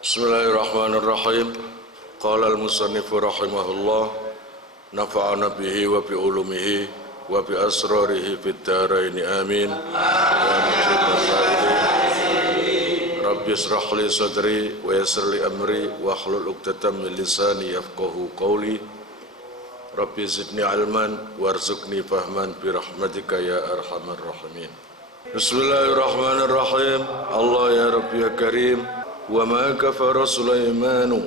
Bismillahirrahmanirrahim. Qala al-musannifu rahimahullah, nafa'ana bihi wa bi ulumihi wa bi asrarihi fid dharain amin. Rabbi israh li sadri wa yassir li amri wa hlul 'uqdatam min lisani yafqahu qawli. Rabbi zidni ilman warzuqni fahman bi rahmatika ya arhamar rahimin. Bismillahirrahmanirrahim. Allah ya Rabbi ya Karim. Wa ma kafara Sulaimanu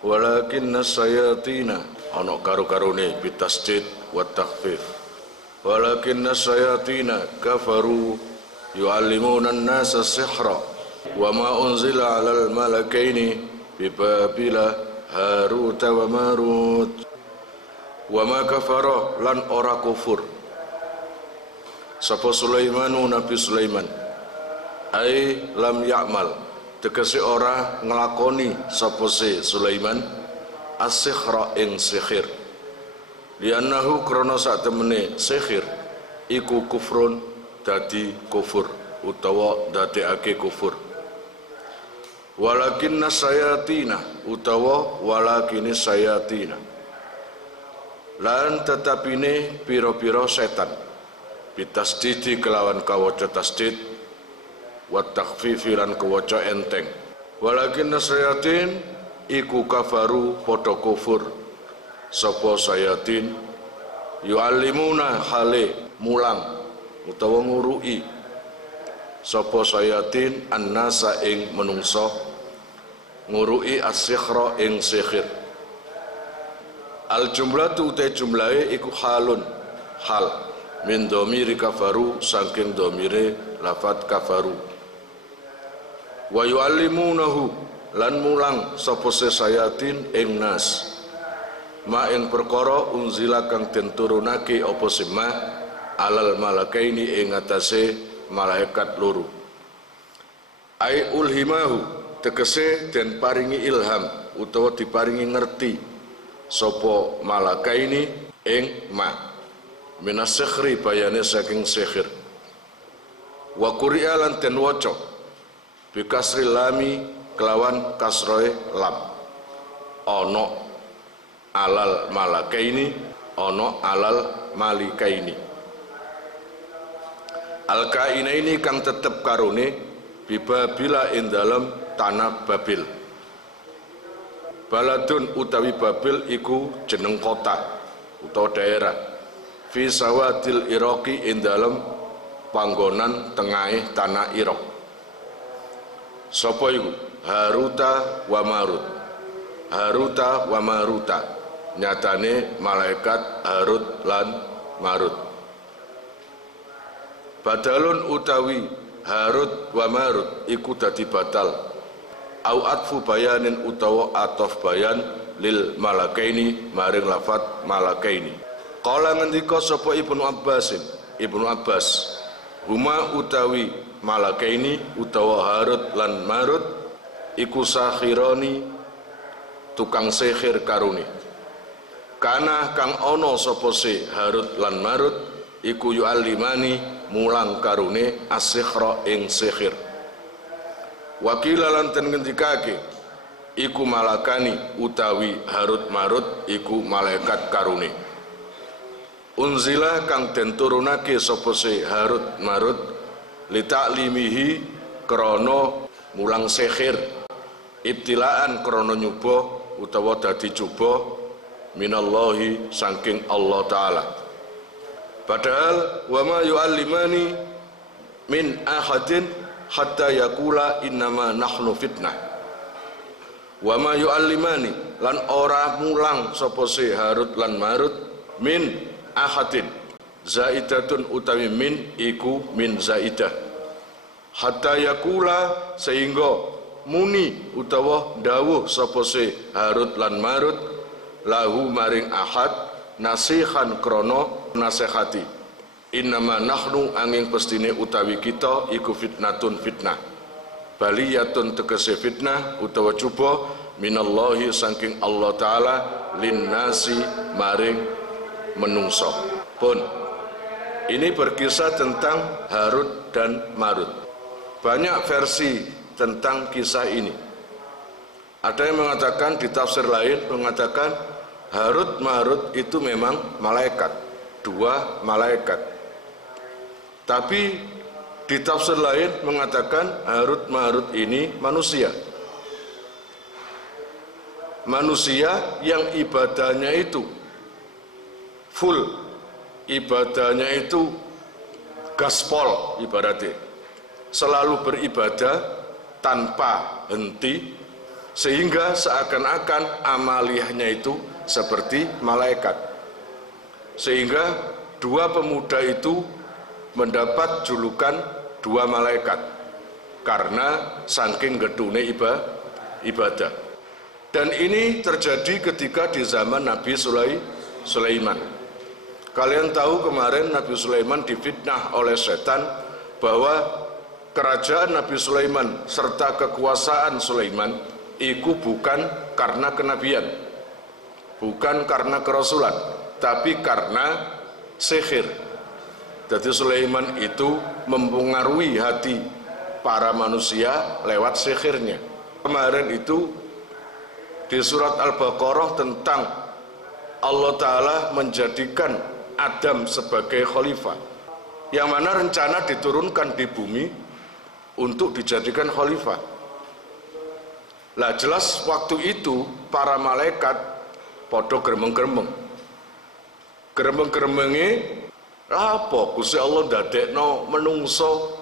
walakinna sayatina ana karo-karone bitasdid wa takhfif. Walakinna sayatina kafaru yu'allimuna an-nasa sihra wa ma unzila 'alal malakaini bi Babila Harut wa Marut. Wa ma kafara lan ora kufur sapa Sulaimanu Nabi Sulaiman ai lam ya'mal tegese ora nglakoni sapa se Sulaiman as-sihra ing sihir li'annahu krana sak temene sihir iku kufrun dadi kufur utawa dadekake kufur. Walakinna sayatina utawa walakini sayatina lan tetapine pira-pira setan bitasdidi kelawan kawaca tasdid wa takhfifi lan kawaca enteng. Walakin sayatin iku kafaru padha kufur sapa sayatin yu'allimuna hale mulang utawa ngurui sapa sayatin annasa ing menungso ngurui as-sihra ing sihir. Al jumlatu utai jumlahe iku halun hal min dhamiri kafaru saking dhamire lafat kafaru. Wa yu'allimunahu lan mulang sapa sayatin ing nas ma ing perkara unzila kang den turunake apa sema alal malakaini ing atase malaikat loro. Ai ulhimahu tegese den paringi ilham utawa diparingi ngerti sapa malakaini ing ma minas sihri bayane saking sihir. Wa quri'a lan den waca bi kasril lami kelawan kasroe lam ono alal malakaini ono alal malikaini al kainaini kang tetep karone bibabila ing dalem tanah Babil. Baladun utawi Babil iku jeneng kota utawa daerah fi sawadil Iraqi ing dalem panggonan tengahe tanah Irak. Sapa iku? Haruta wa Marut. Haruta wa Maruta nyatane malaikat Harut lan Marut. Badalun utawi Harut wa Marut iku dadi batal au atfu bayanin utawa atof bayan lil malakaini maring lafat malakaini. Kala ngendika sapa Ibnu Abbas huma utawi malakaini utawa Harut lan Marut iku sakhirani tukang sihir karuni. Kana kang ana sapa se Harut lan Marut iku yu'allimani mulang karune as-sihra ing sihir. Wakila lan ten ngendikake iku malakani utawi Harut Marut iku malaikat karune. Unzila kang den turunake sapa se Harut Marut li ta'limihi krana mulang sihir ibtilaan krana nyoba utawa dadi coba minallahi saking Allah taala. Padahal wa ma yu'allimani min ahadin hatta yakula innama nahnu fitnah. Wa ma yu'allimani lan ora mulang sapa se Harut lan Marut min ahadin zaidatun utawi min iku min zaidah hatta yakula sehingga muni utawa dawuh sapa se Harut lan Marut lahu maring ahad nasihan krono nasihati innama nahnu angin pestine utawi kita iku fitnatun fitnah baliyatun tegese fitnah utawa coba minallahi saking Allah taala linnasi maring menungso. Pun ini berkisah tentang Harut dan Marut. Banyak versi tentang kisah ini. Ada yang mengatakan di tafsir lain mengatakan Harut Marut itu memang malaikat, dua malaikat. Tapi di tafsir lain mengatakan Harut Marut ini manusia. Manusia yang ibadahnya itu full, ibadahnya itu gaspol ibaratnya, selalu beribadah tanpa henti, sehingga seakan-akan amaliyahnya itu seperti malaikat. Sehingga dua pemuda itu mendapat julukan dua malaikat karena saking gedune ibadah. Dan ini terjadi ketika di zaman Nabi Sulaiman. Kalian tahu kemarin Nabi Sulaiman difitnah oleh setan bahwa kerajaan Nabi Sulaiman serta kekuasaan Sulaiman itu bukan karena kenabian, bukan karena kerasulan, tapi karena sihir. Jadi Sulaiman itu mempengaruhi hati para manusia lewat sihirnya. Kemarin itu di surat Al-Baqarah tentang Allah Ta'ala menjadikan Adam sebagai khalifah, yang mana rencana diturunkan di bumi untuk dijadikan khalifah. Lah jelas waktu itu para malaikat podo gremeng-gremeng. Gremeng-gremenge apa Gusti Allah ndadekno menungso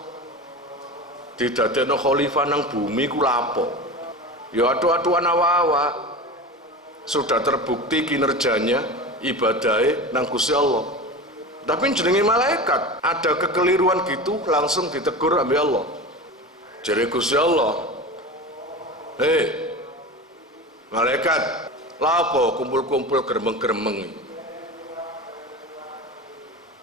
didadekno khalifah nang bumi ku lapo? Ya atu-atuan awa-awa. Sudah terbukti kinerjanya ibadahe nang Gusti Allah. Tapi jenenge malaikat, ada kekeliruan gitu langsung ditegur ambil Allah. Jare Gusti Allah, hei malaikat, lapo kumpul-kumpul gremeng-gremeng?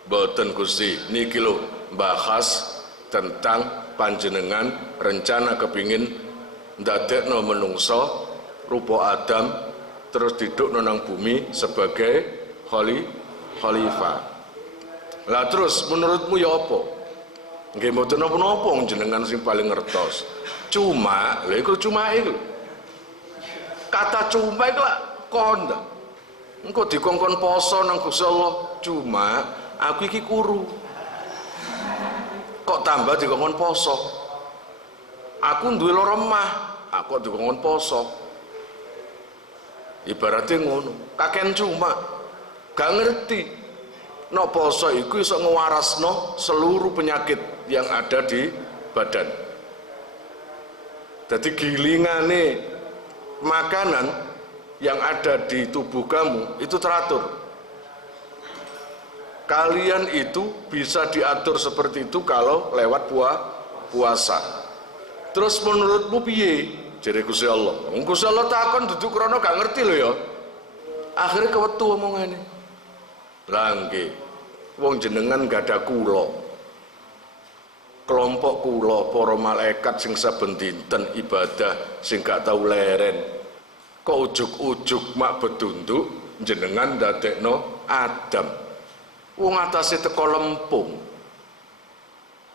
Boten Gusti, niki lho bahas tentang panjenengan rencana kepingin ndadekno menungso rupa Adam terus didukno nang bumi sebagai khalifah. Lah terus menurutmu ya apa? Nggih mboten napa-napa jenengan sing paling ngertos. Cuma, lha iku cuma iku. Kata cuma iku lak kondak. Engko dikongkon poso nang Gusti Allah, cuma aku iki kuru. Kok tambah dikongkon poso? Aku duwe lara emah, aku dikongkon poso. Ibaratnya ngono, kakean cuma gak ngerti. No poso iku iso ngewarasno seluruh penyakit yang ada di badan. Jadi gilingane makanan yang ada di tubuh kamu itu teratur. Kalian itu bisa diatur seperti itu kalau lewat puasa. Terus menurutmu piye? Jare Gusti Allah. Gusti Allah takon duduk krono gak ngerti lho ya. Akhirnya kewetu omongane. Lah nggih. Wong jenengan gak ada kula. Kelompok kula para malaikat sing saben dinten ibadah sing gak tau leren. Kok ujug-ujug mak betunduk jenengan ndadekno Adam. Wong atase teko lempung.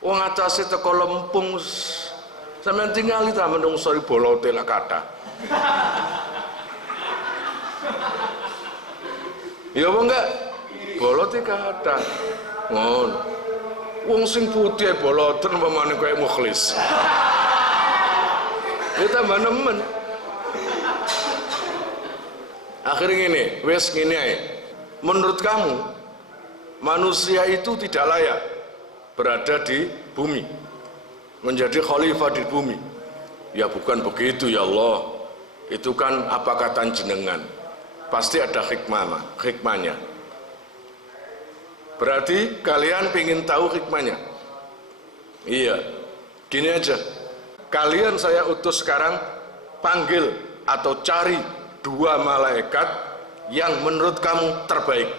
Wong atase teko lempung sampeyan tingali ta menungso bolote lak kathah. Ya apa enggak? Bolote kathah. Ngono. Wong sing putih boloten pamane kaya mukhlis. Ya tambah nemen. Akhirnya gini, wes gini aja. Menurut kamu, manusia itu tidak layak berada di bumi, menjadi khalifah di bumi? Ya bukan begitu ya Allah. Itu kan apa kata jenengan? Pasti ada hikmahnya. Berarti kalian ingin tahu hikmahnya? Iya, gini aja. Kalian saya utus sekarang panggil atau cari dua malaikat yang menurut kamu terbaik.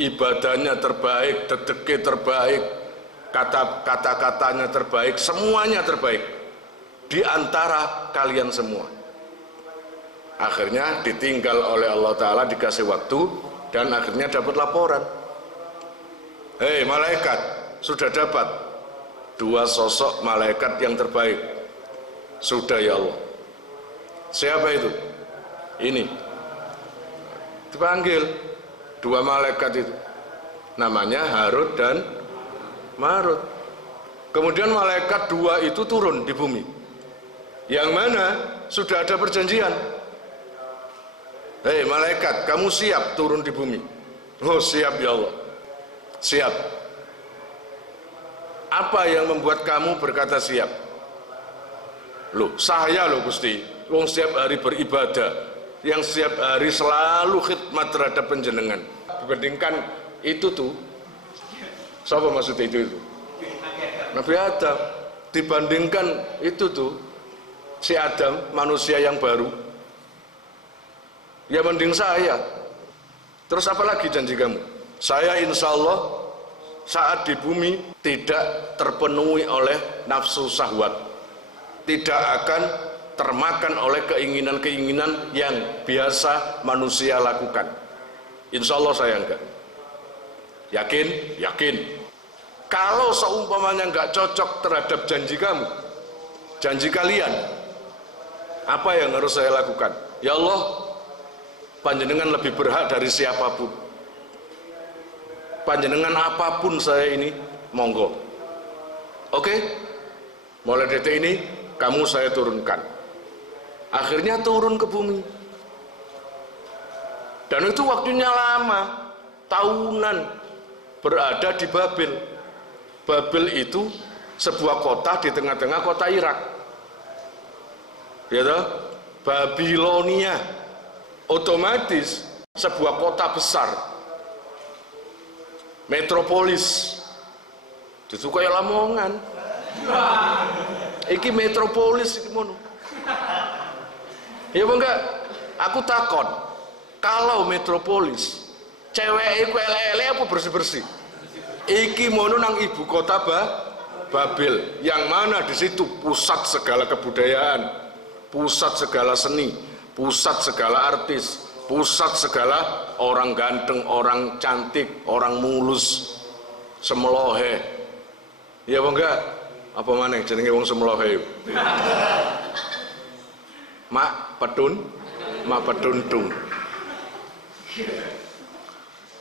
Ibadahnya terbaik, dedeknya terbaik, kata-katanya terbaik, semuanya terbaik di antara kalian semua. Akhirnya ditinggal oleh Allah Ta'ala, dikasih waktu, dan akhirnya dapat laporan. Hei malaikat, sudah dapat dua sosok malaikat yang terbaik. Sudah ya Allah. Siapa itu? Ini. Dipanggil dua malaikat itu. Namanya Harut dan Marut. Kemudian malaikat dua itu turun di bumi. Yang mana sudah ada perjanjian. Hei malaikat, kamu siap turun di bumi? Oh siap ya Allah. Siap. Apa yang membuat kamu berkata siap? Loh, saya loh Gusti, wong setiap hari beribadah, yang setiap hari selalu khidmat terhadap penjenengan. Dibandingkan itu tuh, siapa maksudnya itu? Nabi Adam. Dibandingkan itu tuh, si Adam, manusia yang baru, ya mending saya. Terus apa lagi janji kamu? Saya insya Allah saat di bumi tidak terpenuhi oleh nafsu syahwat, tidak akan termakan oleh keinginan-keinginan yang biasa manusia lakukan. Insya Allah saya enggak. Yakin? Yakin. Kalau seumpamanya enggak cocok terhadap janji kamu, janji kalian, apa yang harus saya lakukan? Ya Allah, panjenengan lebih berhak dari siapapun. Panjenengan apapun saya ini, monggo. Oke? Mulai detik ini, kamu saya turunkan. Akhirnya turun ke bumi. Dan itu waktunya lama, tahunan, berada di Babel. Babel itu sebuah kota di tengah-tengah kota Irak. Ya toh? Babilonia. Otomatis sebuah kota besar. Metropolis. Itu kayak Lamongan. Iki metropolis iki mono. Ya enggak? Aku takon, kalau metropolis cewek iku elek-elek apa bersih-bersih? Iki mono nang ibu kota Babel, yang mana di situ pusat segala kebudayaan, pusat segala seni, pusat segala artis, pusat segala orang ganteng, orang cantik, orang mulus, semelohe. Ya enggak? Apa maneh jenenge wong semelohe? Mak peduntung.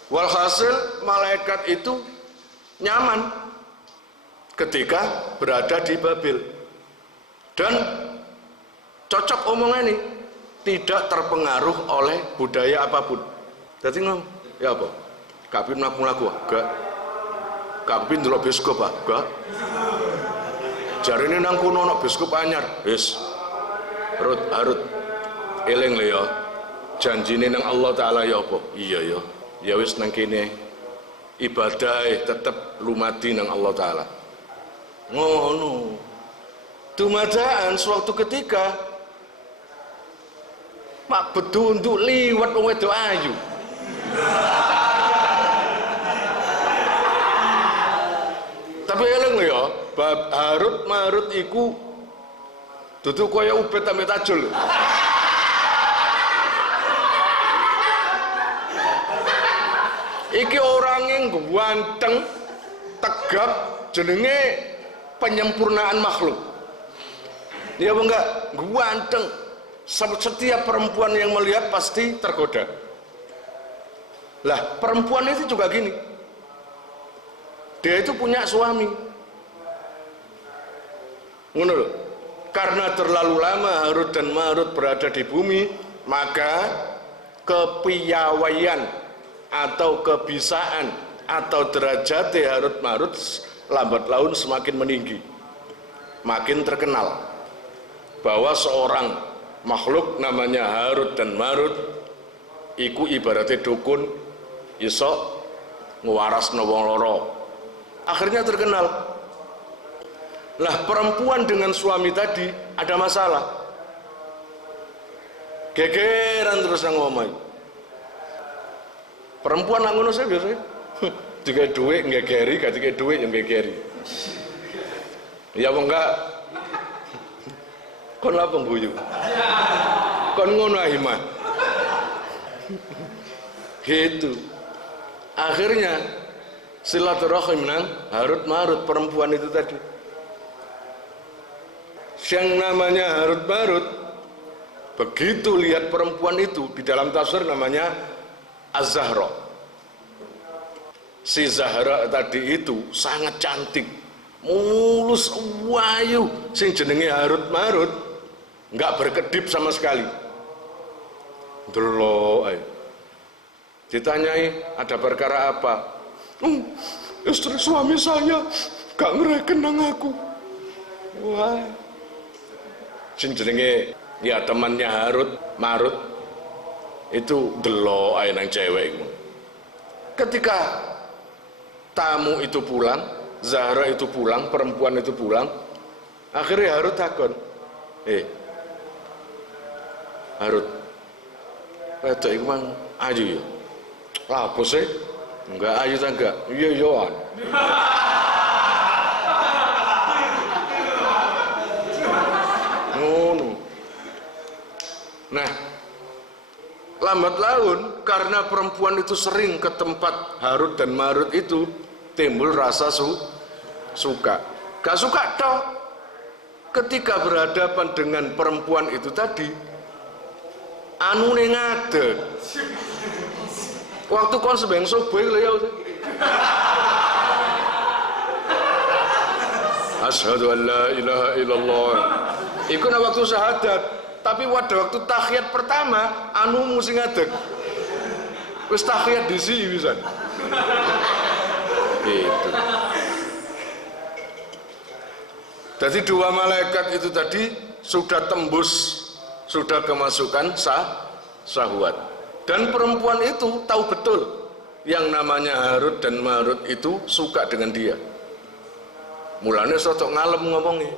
Walhasil malaikat itu nyaman ketika berada di Babel dan cocok omongan ini, tidak terpengaruh oleh budaya apapun. Jadi ngomong, ya apa? Kapin mlaku-mlaku agak, kapin ndelok bioskop agak. Jarine nang kono ana bioskop anyar, wis. Harut eling le ya. Janjine nang Allah Taala ya apa? Iya ya. Ya wis nang kene ibadah tetep lumadi nang Allah Taala. Ngono. Dumadaan suatu ketika mak bedunduk liwat wong wedok ayu. Tapi eling lho ya, bab Harut Marut iku dudu kaya Ubed ambek Tajul. Iki orangnya ganteng, tegap, jenenge penyempurnaan makhluk. Ya apa enggak? Ganteng. Setiap perempuan yang melihat pasti tergoda. Lah, perempuan itu juga gini. Dia itu punya suami. Ngono lho. Karena terlalu lama Harut dan Marut berada di bumi, maka kepiawaian atau kebisaan atau derajat Harut Marut lambat laun semakin meninggi, makin terkenal bahwa seorang makhluk namanya Harut dan Marut iku ibaratnya dukun iso ngewarasno wong loro. Akhirnya terkenal. Lah perempuan dengan suami tadi ada masalah, gegeran terus nang ngomong. Perempuan nang ngono saya biasanya dikai duit ngegeri, gak dikai duit yang ngegeri. Ya apa enggak? Kon lah pengguyu. Kon ngono ae mah. Gitu. Akhirnya silaturahim nang Harut Marut perempuan itu tadi. Yang namanya Harut Marut Begitu lihat perempuan itu, di dalam tafsir namanya Az-Zahra. Si Zahra tadi itu sangat cantik, mulus, wayu, sing jenenge Harut Marut, nggak berkedip sama sekali. Delok ae. Ditanyai, ada perkara apa? Istri suami saya gak ngereken nang aku. Wah. Sing jenenge ya temannya Harut Marut itu delok ae nang cewek iku. Ketika tamu itu pulang, Zahra itu pulang, perempuan itu pulang, akhirnya Harut takon, Harut, wedok iku mang ayu ya? Lah apa sih? Enggak ayu ta enggak? Iya yoan. Ngono. Nah, lambat laun karena perempuan itu sering ke tempat Harut dan Marut itu timbul rasa suka. Gak suka toh. Ketika berhadapan dengan perempuan itu tadi, anune ngadeg. Waktu kon sebeng subuh lho ya. Asyhadu an la ilaha illallah. Iku na waktu syahadat, tapi pada waktu tahiyat pertama anu mesti ngadeg. Wis tahiyat disi pisan. Gitu. Jadi dua malaikat itu tadi sudah tembus, sudah kemasukan syahwat. Dan perempuan itu tahu betul yang namanya Harut dan Marut itu suka dengan dia. Mulanya rotok ngalem ngomongnya,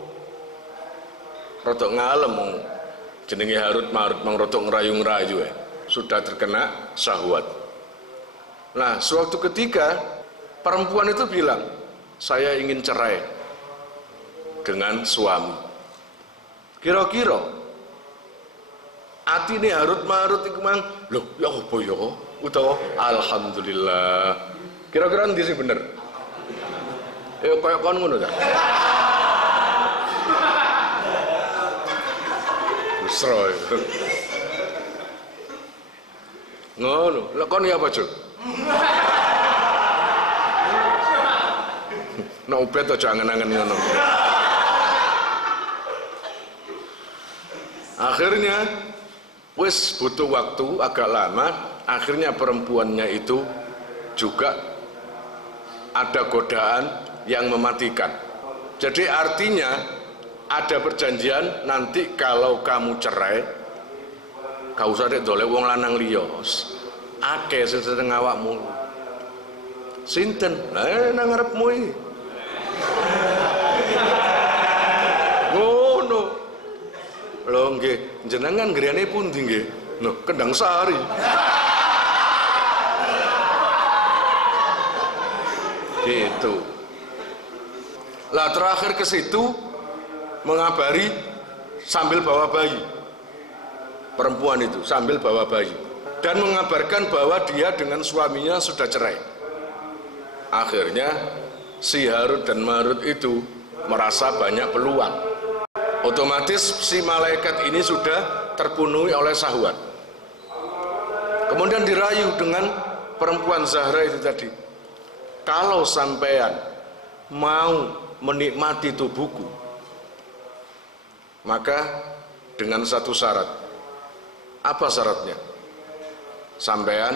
rotok ngalem jenenge Harut Marut mang rotok ngerayu-ngerayu sudah terkena syahwat. Nah, suatu ketika perempuan itu bilang, saya ingin cerai dengan suami. Kira-kira atine Harut Marut iku mang, lho ya apa ya? Utawa alhamdulillah. Kira-kira ndi sing bener? Kaya kon ngono ta? Usroy. Ngono, lha kon ya apa, Cuk? Nek ubet aja angen-angen ngono. Akhirnya wis butuh waktu agak lama, akhirnya perempuannya itu juga ada godaan yang mematikan. Jadi artinya ada perjanjian nanti kalau kamu cerai, kau usah dek dolek wong lanang liya. Akeh sing seneng awakmu. Sinten? Lah nang ngarepmu iki. Ngono. Lho nggih, jenengan griyane pundi nggih? Lho, Kendang Sari. Gitu. Lah terakhir ke situ mengabari sambil bawa bayi. Perempuan itu sambil bawa bayi dan mengabarkan bahwa dia dengan suaminya sudah cerai. Akhirnya si Harut dan Marut itu merasa banyak peluang. Otomatis si malaikat ini sudah terpenuhi oleh syahwat. Kemudian dirayu dengan perempuan Zahra itu tadi. Kalau sampean mau menikmati tubuhku, maka dengan satu syarat. Apa syaratnya? Sampean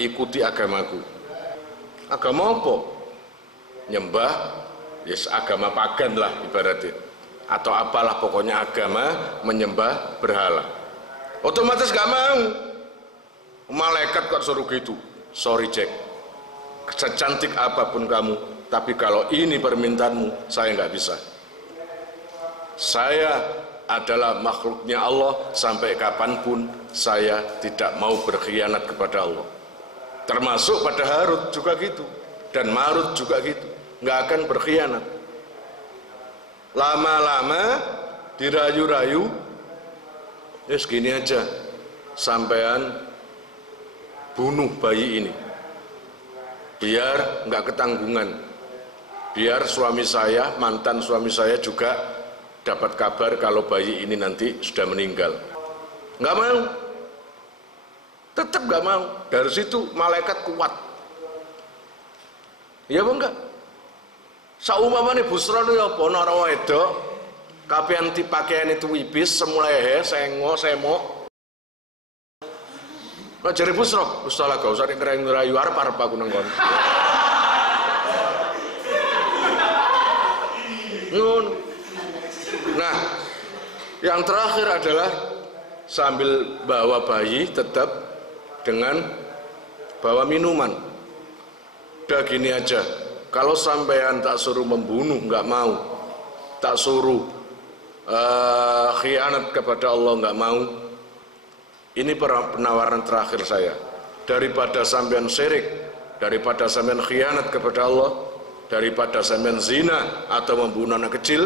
ikuti agamaku. Agama apa? Nyembah, yes, agama pagan lah ibaratnya. Atau apalah pokoknya agama menyembah berhala. Otomatis gak mau. Malaikat kok suruh gitu. Sorry Jack, secantik apapun kamu, tapi kalau ini permintaanmu, saya nggak bisa. Saya adalah makhluknya Allah, sampai kapanpun saya tidak mau berkhianat kepada Allah. Termasuk pada Harut juga gitu, dan Marut juga gitu, nggak akan berkhianat. Lama-lama dirayu-rayu, ya segini aja, sampean bunuh bayi ini, biar nggak ketanggungan, biar suami saya, mantan suami saya juga dapat kabar kalau bayi ini nanti sudah meninggal. nggak mau, tetap nggak mau. Dari situ malaikat kuat, iya apa enggak? Saumpamane busrane apa ana wedok kabeh anti pakaian itu wibis semlehe sengo semo. Nah jare busro, ustalah gak usah ngerayu arep aku nang kono. Nah, yang terakhir adalah sambil bawa bayi tetap dengan bawa minuman. Udah gini aja, kalau sampean tak suruh membunuh nggak mau, tak suruh khianat kepada Allah nggak mau, ini penawaran terakhir saya. Daripada sampean syirik, daripada sampean khianat kepada Allah, daripada sampean zina atau membunuh anak kecil,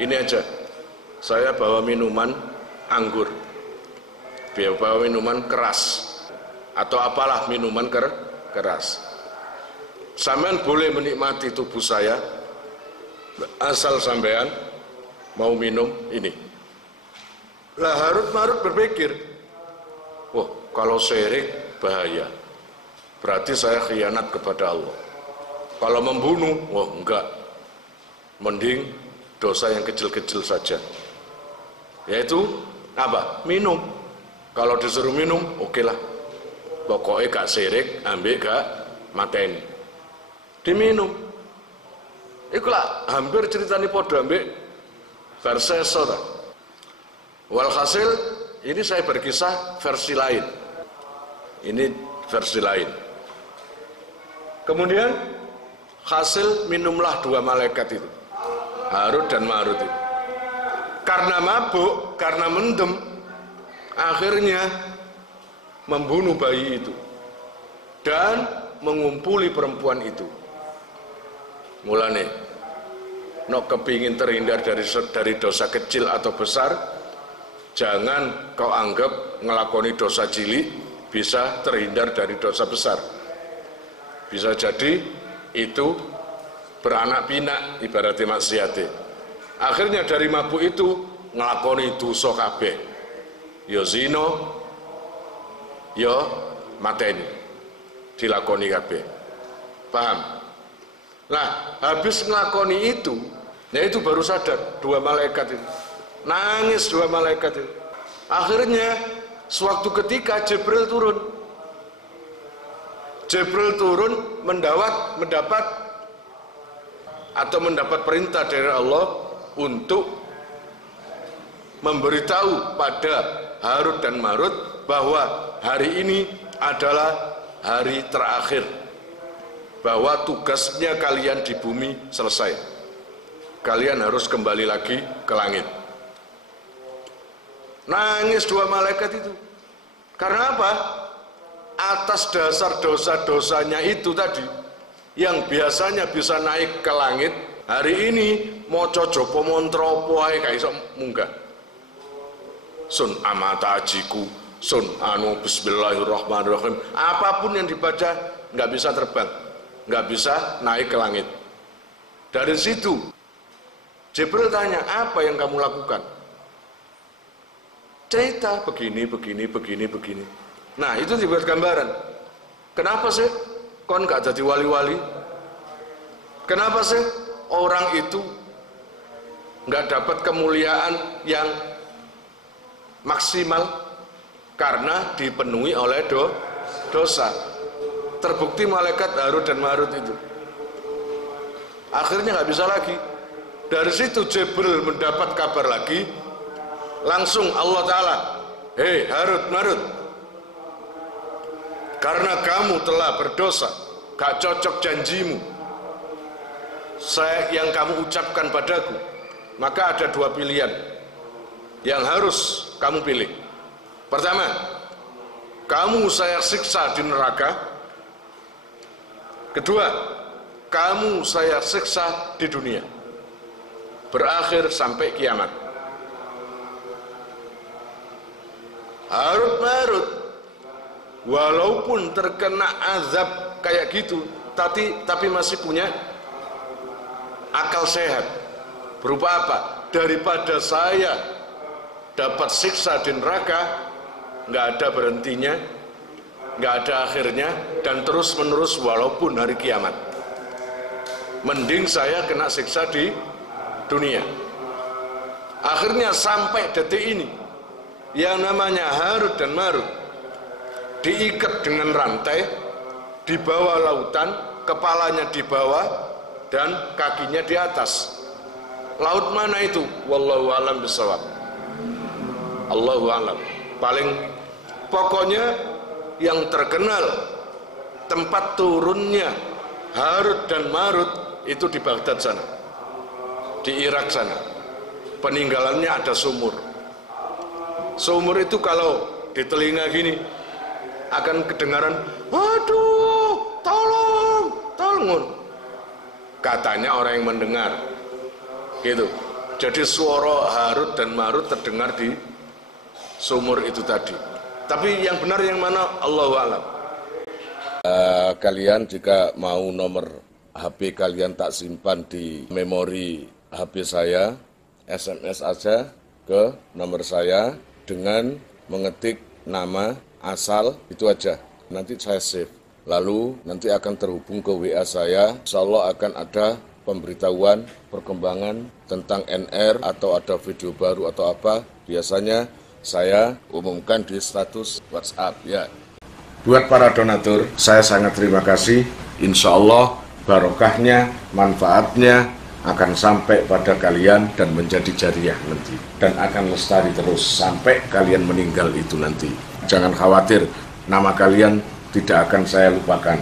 ini aja, saya bawa minuman anggur, bawa minuman keras, atau apalah minuman keras. Sampean boleh menikmati tubuh saya, asal sampean mau minum ini. Lah Harut Marut berpikir, wah kalau syirik bahaya, berarti saya khianat kepada Allah. Kalau membunuh, wah enggak, mending dosa yang kecil-kecil saja, yaitu apa? Minum. Kalau disuruh minum, oke lah, pokoknya gak syirik, ambil gak mateni, diminum. Ikulah hampir ceritanya podo ambil verseso. Walhasil ini saya berkisah versi lain, ini versi lain. Kemudian hasil minumlah dua malaikat itu, Harut dan Marut itu. Karena mabuk, karena mendem, akhirnya membunuh bayi itu dan mengumpuli perempuan itu. Mulane nok kepingin terhindar dari dosa kecil atau besar, jangan kau anggap ngelakoni dosa cilik bisa terhindar dari dosa besar. Bisa jadi itu beranak pinak ibaratnya maksiate. Akhirnya dari mabuk itu ngelakoni dosa kabeh, yo zino, yo mateni, dilakoni kabeh. Paham? Nah, habis ngelakoni itu, ya itu baru sadar dua malaikat itu. Nangis dua malaikat itu. Akhirnya suatu ketika Jibril turun. Jibril turun mendapat perintah dari Allah untuk memberitahu pada Harut dan Marut bahwa hari ini adalah hari terakhir, bahwa tugasnya kalian di bumi selesai, kalian harus kembali lagi ke langit. Nangis dua malaikat itu. Karena apa? Atas dasar dosa-dosanya itu tadi, yang biasanya bisa naik ke langit, hari ini moco jopo montropo ae gak iso munggah. Sun amata ajiku, sun anu bismillahirrahmanirrahim, apapun yang dibaca nggak bisa terbang, nggak bisa naik ke langit. Dari situ Jibril tanya, apa yang kamu lakukan? Cerita begini. Nah itu dibuat gambaran. Kenapa sih kon gak jadi wali-wali? Kenapa sih orang itu nggak dapat kemuliaan yang maksimal? Karena dipenuhi oleh dosa. Terbukti malaikat Harut dan Marut itu akhirnya nggak bisa lagi. Dari situ Jibril mendapat kabar lagi, langsung Allah Ta'ala, hei Harut Marut, karena kamu telah berdosa, gak cocok janjimu yang kamu ucapkan padaku, maka ada dua pilihan yang harus kamu pilih. Pertama, kamu saya siksa di neraka. Kedua, kamu saya siksa di dunia, berakhir sampai kiamat. Harut Marut walaupun terkena azab kayak gitu, tapi masih punya akal sehat. Berupa apa? Daripada saya dapat siksa di neraka, nggak ada berhentinya, nggak ada akhirnya, dan terus menerus walaupun hari kiamat. Mending saya kena siksa di dunia. Akhirnya sampai detik ini, yang namanya Harut dan Marut diikat dengan rantai di bawah lautan, kepalanya di bawah dan kakinya di atas. Laut mana itu? Wallahu a'lam bishawab. Allahu a'lam. Paling pokoknya yang terkenal tempat turunnya Harut dan Marut itu di Baghdad sana, di Irak sana. Peninggalannya ada sumur. Sumur itu kalau di telinga gini akan kedengaran, aduh, tolong, tolong. Katanya orang yang mendengar, gitu. Jadi suara Harut dan Marut terdengar di sumur itu tadi. Tapi yang benar yang mana? Allahu a'lam. Kalian jika mau nomor HP kalian tak simpan di memori HP saya, SMS aja ke nomor saya dengan mengetik nama asal itu aja. Nanti saya save. Lalu nanti akan terhubung ke WA saya. Insya Allah akan ada pemberitahuan perkembangan tentang NR atau ada video baru atau apa. Biasanya saya umumkan di status WhatsApp ya. Buat para donatur, saya sangat terima kasih. Insya Allah barokahnya, manfaatnya akan sampai pada kalian dan menjadi jariah nanti. Dan akan lestari terus sampai kalian meninggal itu nanti. Jangan khawatir, nama kalian tidak akan saya lupakan.